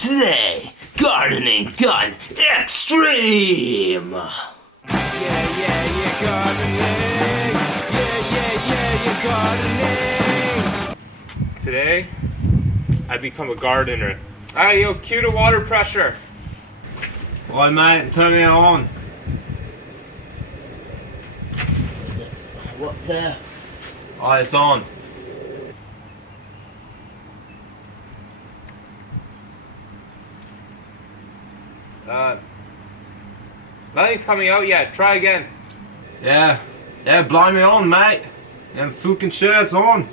Today, gardening done extreme! Yeah, gardening. Yeah, gardening. Today, I become a gardener. Alright, yo, cue the water pressure. Alright, mate, turn it on. What the? Alright, it's on. Nothing's coming out yet. Try again. Yeah, blind me on, mate. Them fucking shirts on.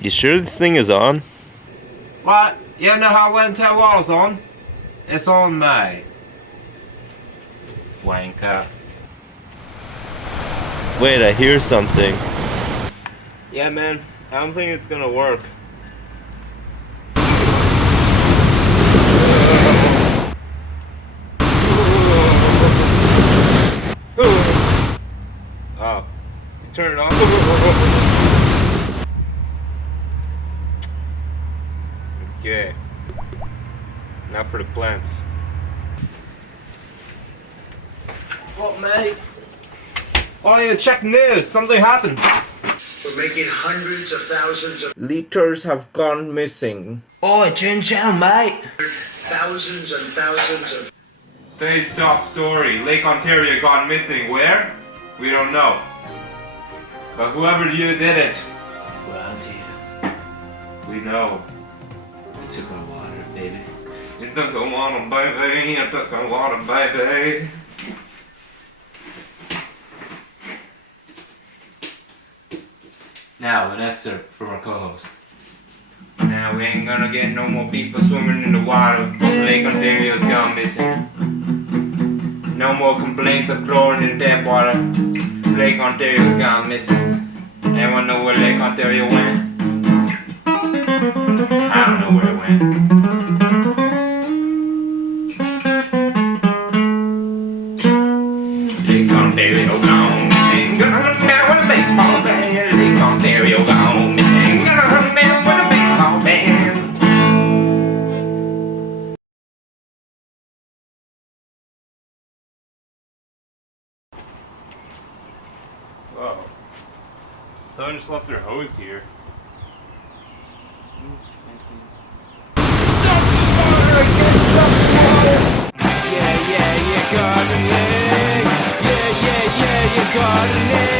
You sure this thing is on? What? You know how I went tell what I was on? It's on, mate. Wanker. Wait, I hear something. Yeah, man. I don't think it's gonna work. Oh, you turn it off. Okay. Now for the plants. What, mate? Oh, yeah, check news. Something happened. We're making hundreds of thousands of Liters have gone missing. Oh, change channel, mate. thousands and thousands of Today's top story. Lake Ontario gone missing. Where? We don't know. But whoever you did it, We're out here. we know. We took our water, baby. You took a water, baby. You took a water, baby. Now, an excerpt from our co-host. Now we ain't gonna get no more people swimming in the water. Lake Ontario's gone missing. No more complaints of chlorine in tap water. Lake Ontario's gone missing. Anyone know where Lake Ontario went? I don't know where it went. Lake Ontario gone missing. Gonna hunt down with a baseball bat. Lake Ontario gone missing. Gonna hunt down with a baseball bat. Whoa. Someone just left their hose here. Yeah, gardening. Yeah, gardening.